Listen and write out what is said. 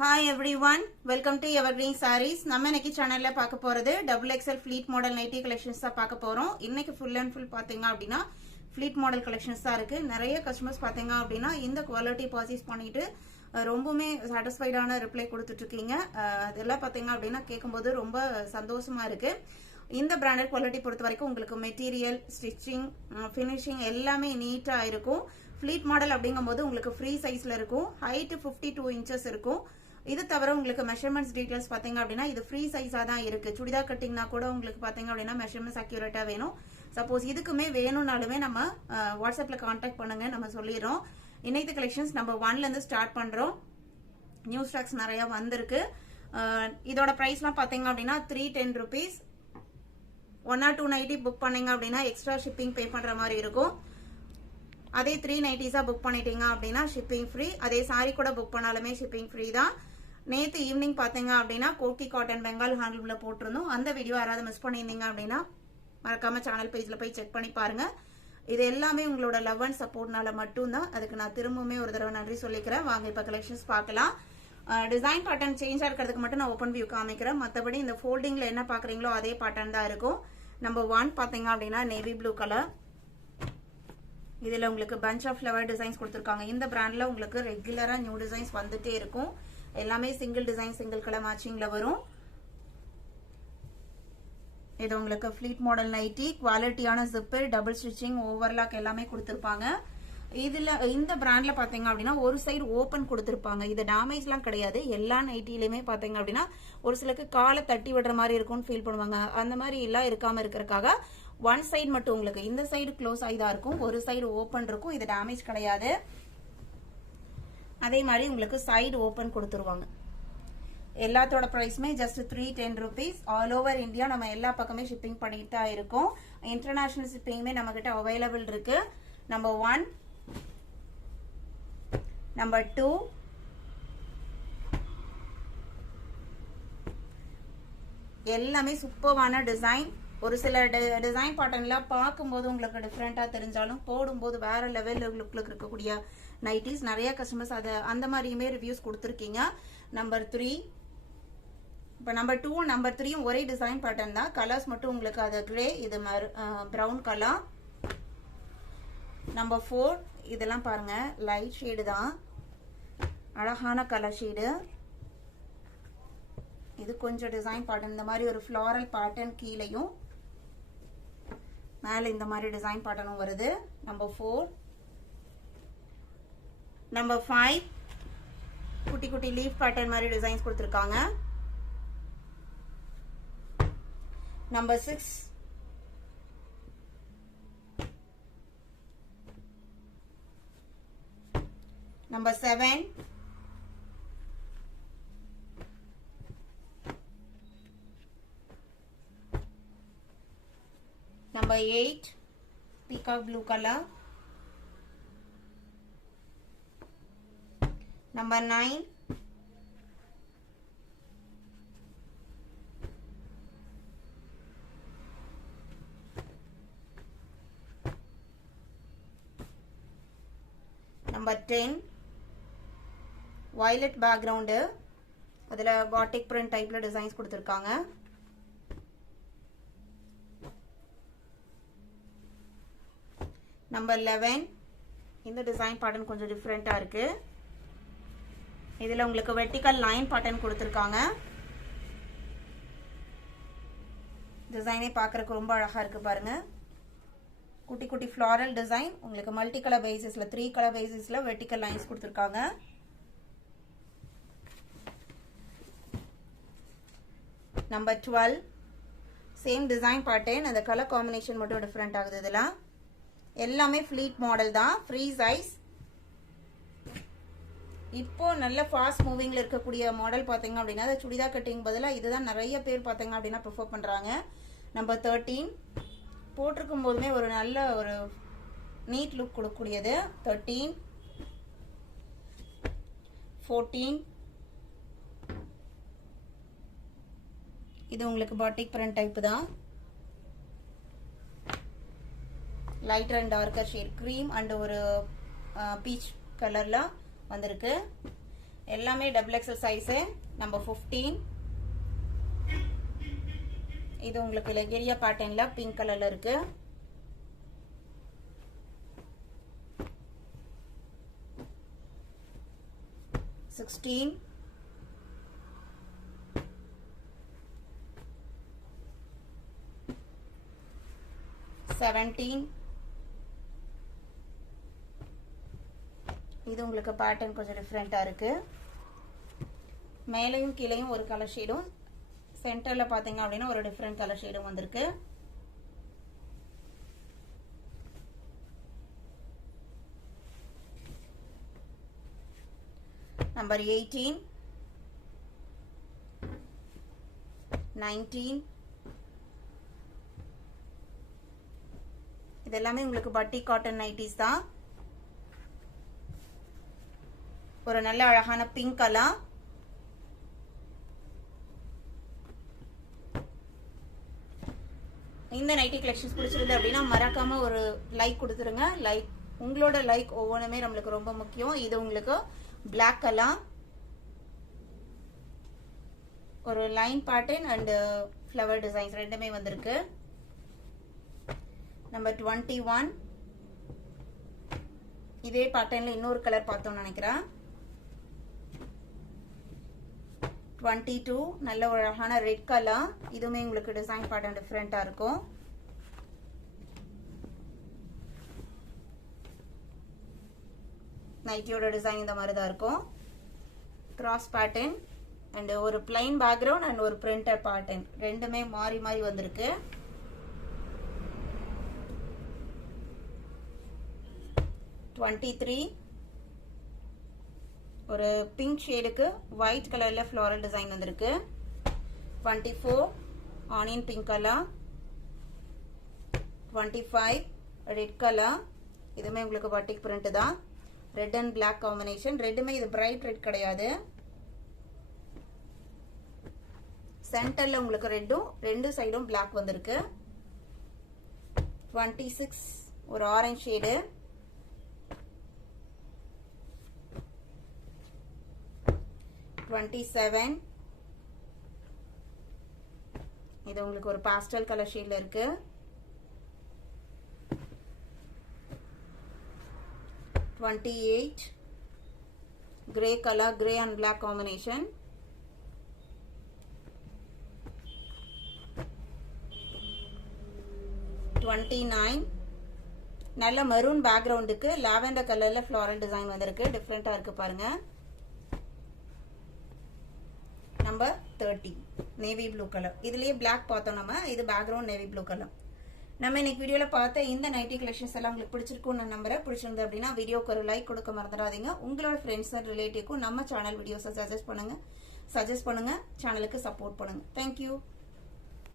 Hi everyone, welcome to Evergreen Sarees. நம்ம இன்னைக்கு சேனல்ல பார்க்க போறது XXL fleet model nighty collections தான் பார்க்க போறோம். இன்னைக்கு full and full பாத்தீங்க அப்படினா fleet model collections தான் இருக்கு. நிறைய customers பாத்தீங்க அப்படினா இந்த quality purchase பண்ணிட்டு ரொம்பவே satisfied ஆன ரிப்ளை கொடுத்துட்டு இருக்கீங்க. அதெல்லாம் பாத்தீங்க அப்படினா கேக்கும்போது ரொம்ப சந்தோஷமா இருக்கு. இந்த branded quality பொறுத்த வரைக்கும் உங்களுக்கு மெட்டீரியல், ஸ்டிச்சிங், ஃபினிஷிங் எல்லாமே நீட்டா இருக்கும். fleet model அப்படிங்கும்போது உங்களுக்கு ஃப்ரீ சைஸ்ல இருக்கும். ஹைட் 52 inches இருக்கும். இது தவிர உங்களுக்கு மெஷர்மெண்ட்ஸ் டீடைல்ஸ் பாத்தீங்க அப்படினா இது ஃப்ரீ சைஸா தான் இருக்கு. சுடிதார் கட்டிங்னா கூட உங்களுக்கு பாத்தீங்க அப்படினா மெஷர்மெண்ட்ஸ் அக்யூரேட்டா வேணும். சப்போஸ் இதுக்குமே வேணும்னாலுமே நம்ம வாட்ஸ்அப்ல கான்டாக்ட் பண்ணுங்க, நம்ம சொல்லிரோம். இன்னைக்கு கலெக்ஷன்ஸ் நம்பர் 1ல இருந்து ஸ்டார்ட் பண்றோம். நியூ ஸ்டாக்ஸ் நிறைய வந்திருக்கு. இதோட பிரைஸ்லாம் பாத்தீங்க அப்படினா 310 rupees. 1 or 2 நைட்டி புக் பண்ணீங்க அப்படினா எக்ஸ்ட்ரா ஷிப்பிங் பே பண்ற மாதிரி இருக்கும். அதே 3 நைட்டிஸா புக் பண்ணிட்டீங்க அப்படினா ஷிப்பிங் ஃப்ரீ. அதே சாரி கூட புக் பண்ணாலுமே ஷிப்பிங் ஃப்ரீ தான். நேத்து ஈவினிங் பாத்தீங்க அப்படினா கோக்கி காட்டன் பெங்கால் ஹேண்ட்லூம்ல போட்டுருந்தோம். அந்த வீடியோ யாராவது மிஸ் பண்ணியிருந்தீங்க அப்படினா மறக்காம சேனல் பேஜ்ல போய் செக் பண்ணி பாருங்க. இது எல்லாமே உங்களோட லவ் அண்ட் சப்போர்ட்னால மட்டும்தான். அதுக்கு நான் திரும்பவுமே ஒரு தடவை நன்றி சொல்லிக்கிறேன். வாங்க இப்ப கலெக்ஷன்ஸ் பார்க்கலாம். டிசைன் பேட்டர்ன் சேஞ்சா இருக்கிறதுக்கு மட்டும் நான் ஓபன் வியூ காமிக்கிறேன். மற்றபடி இந்த ஃபோல்டிங்ல என்ன பாக்குறீங்களோ அதே பேட்டர்ன் தான் இருக்கும். நம்பர் 1 பாத்தீங்க அப்படினா நேவி ப்ளூ கலர். இதுல உங்களுக்கு bunch of flower டிசைன்ஸ் கொடுத்திருக்காங்க. இந்த பிராண்ட்ல உங்களுக்கு ரெகுலரா நியூ டிசைன்ஸ் வந்துட்டே இருக்கும். எல்லாமே சிங்கிள் டிசைன், சிங்கிள் கலர் மேட்சிங்ல வரும். இது உங்களுக்கு ஃப்ளீட் மாடல் நைட்டி, குவாலிட்டியான ஜிப்பர், டபுள் ஸ்டிச்சிங், ஓவர்லாக் எல்லாமே கொடுத்திருப்பாங்க. இதுல இந்த பிராண்ட்ல பாத்தீங்க அப்படினா ஒரு சைடு ஓபன் கொடுத்திருப்பாங்க. இது டேமேஜ்லாம் கிடையாது. எல்லா நைட்டிலயுமே பாத்தீங்க அப்படினா ஒரு சிலருக்கு காலை தட்டி விடுற மாதிரி இருக்கும்னு ஃபீல் பண்ணுவாங்க. அந்த மாதிரி எல்லாம் இருக்காம இருக்கறதுக்காக ஒன் சைடு மட்டும் உங்களுக்கு இந்த சைடு க்ளோஸ் ஆயிதா இருக்கும், ஒரு சைடு ஓபன் இருக்கும். இது டேமேஜ் கிடையாது. அதே மாதிரி உங்களுக்கு சைடு ஓபன் கொடுத்துருவாங்க. எல்லாத்தோட பிரைஸ்மே just 310 rupees. All over India நம்ம எல்லா பக்கமே ஷிப்பிங் பண்ணிட்டு தான் இருக்கோம். இன்டர்நேஷனல் ஷிப்பிங்குமே நம்ம கிட்ட அவைலபிள் இருக்கு. நம்பர் 1, நம்பர் 2, எல்லாமே சூப்பரான டிசைன். ஒரு சில டிசைன் பேட்டர்ன்ல பார்க்கும்போது உங்களுக்கு டிஃப்ரெண்டா தெரிஞ்சாலும் போடும்போது வேற லெவல் லுக்ல இருக்கக்கூடிய நைட்டிஸ் நிறைய கஸ்டமர்ஸ் அந்த மாதிரியுமே ரிவ்யூஸ் கொடுத்துருக்கீங்க. நம்பர் 3, இப்போ நம்பர் 2 நம்பர் 3 ஒரே டிசைன் பேட்டர்ன் தான். கலர்ஸ் மட்டும் உங்களுக்கு அது கிரே, இது பிரவுன் கலர். நம்பர் 4 இதெல்லாம் பாருங்க லைட் ஷேடு தான், அழகான கலர் ஷேடு. இது கொஞ்சம் டிசைன் பேட்டர்ன், இந்த மாதிரி ஒரு ஃப்ளாரல் பேட்டர்ன் கீழையும் மேல இந்த மாதிரி டிசைன் பேட்டர்னும் வருது. நம்பர் 4. நம்பர் 5 குட்டி குட்டி லீஃப் பேட்டர்ன் மாதிரி டிசைன்ஸ் கொடுத்திருக்காங்க. Number 6 number 7 Number 8 peacock blue color. Number 9 Number 10 violet background. அதுல batik print typeல டிசைன்ஸ் கொடுத்திருக்காங்க. நம்பர் 11 இந்த டிசைன் பேட்டர்ன் கொஞ்சம் டிஃபரெண்டா இருக்கு. இதுல உங்களுக்கு வெர்டிகல் லைன் பேட்டர்ன் கொடுத்திருக்காங்க. டிசைனே பார்க்கறதுக்கு ரொம்ப அழகா இருக்கு பாருங்க. குட்டி குட்டி ஃப்ளாரல் டிசைன், உங்களுக்கு மல்டி கலர் பேசிஸ்ல 3 கலர் பேசிஸ்ல வெர்டிகல் லைன்ஸ் கொடுத்திருக்காங்க. நம்பர் 12 சேம் டிசைன் பேட்டர்ன், அந்த கலர் காம்பினேஷன் மட்டும் டிஃபரெண்ட் ஆகுது. இதுல எல்லாமே ஃப்ளீட் மாடல் தான், ஃப்ரீ சைஸ். இப்போ நல்ல ஃபாஸ்ட் மூவிங்ல இருக்கக்கூடிய மாடல் பாத்தீங்க அப்படின்னா சுடிதார் கட்டிங் பதிலா இதுதான் நிறைய பேர் பாத்தீங்க அப்படின்னா ப்ரிஃபர் பண்றாங்க. நம்பர் 13 போட்டிருக்கும் போதுமே ஒரு நல்ல ஒரு நீட் லுக் கொடுக்கக்கூடியது. 13 14 இது உங்களுக்கு பாட்டிக் பிரிண்ட் டைப் தான். Lighter and darker shade, cream and ஒரு பீச் கலர்ல வந்திருக்கு. எல்லாமே டபுள் எக்ஸல் சைஸ். நம்பர் 15. இது உங்களுக்கு லெகேரியா பேட்டர்ன்ல பிங்க் கலர்ல இருக்கு. (16) 17. இது உங்களுக்கு பேட்டர்ன் கொஞ்சம் டிஃபரெண்டா இருக்கு. மேலையும் கீழையும் ஒரு கலர் ஷேடும், சென்டர்ல பாத்தீங்க அப்படின்னா ஒரு டிஃபரெண்ட் கலர் ஷேடும் வந்திருக்கு. நம்பர் 18, 19. இது எல்லாமே உங்களுக்கு பட்டி காட்டன் நைட்டிஸ் தான். ஒரு நல்ல அழகான பிங்க் கலர். இந்த நைட்டி கலெக்ஷன்ஸ் பிடிச்சிருந்து அப்படின்னா மறக்காம ஒரு லைக் கொடுத்துருங்க. லைக், உங்களோட லைக் ஒவ்வொன்றுமே நம்மளுக்கு ரொம்ப முக்கியம். இது உங்களுக்கு பிளாக் கலர், ஒரு line pattern and flower designs ரெண்டுமே வந்திருக்கு. நம்பர் 21. இதே பேட்டர்ன்ல இன்னொரு கலர் பார்த்தோம்னு நினைக்கிறேன். 22 நல்ல ஒரு அழகான ரெட் கலர். இதுவுமே உங்களுக்கு டிசைன் பேட்டர்ன் டிஃபரெண்டா இருக்கும். நைட்டியோட டிசைன் இந்த மாதிரி தான் இருக்கும். கிராஸ் பேட்டர்ன் அண்ட் ஒரு பிளைன் பேக்ரவுண்ட் அண்ட் ஒரு பிரிண்டட் பேட்டர்ன் ரெண்டுமே மாறி மாறி வந்திருக்கு. 23 ஒரு பிங்க் ஷேடுக்கு ஒயிட் கலர்ல ஃப்ளோரல் டிசைன் வந்திருக்கு. 24 onion pink colour. 25 red colour. இதுமே உங்களுக்கு பட்டிக் பிரிண்ட் தான். Red and black combination. ரெட்டுமே இது பிரைட் ரெட் கிடையாது. சென்டர்ல உங்களுக்கு ரெட்டும் ரெண்டு சைடும் பிளாக் வந்திருக்கு. 26 ஒரு ஆரஞ்சு ஷேடு. 27 இது உங்களுக்கு ஒரு பாஸ்டல் கலர் ஷேட்ல இருக்கு. 28 grey colour, grey and black combination. 29 நல்ல மெரூன் பேக்ரவுண்டுக்கு லாவெண்டர் கலர்ல ஃப்ளோரல் டிசைன் வந்திருக்கு. டிஃபரெண்டா இருக்கு பாருங்க. Number 30 navy blue colour. இதுலயே பிளாக் பார்த்தோம் நம்ம. இது பேக்ரவுண்ட் நேவி ப்ளூ கலர். நம்ம இன்னைக்கு வீடியோல பார்த்த இந்த நைட்டி கலெக்ஷன்ஸ் எல்லாம் உங்களுக்கு பிடிச்சிருக்கும் நான் நம்புறேன். பிடிச்சிருந்து அப்படின்னா வீடியோக்கு ஒரு லைக் கொடுக்க மறந்துடாதீங்க. உங்களோட ஃப்ரெண்ட்ஸ் அண்ட் ரிலேட்டிவ்க்கும் நம்ம சேனல் வீடியோஸை சஜஸ்ட் பண்ணுங்க. சேனலுக்கு சப்போர்ட் பண்ணுங்க. தேங்க்யூ.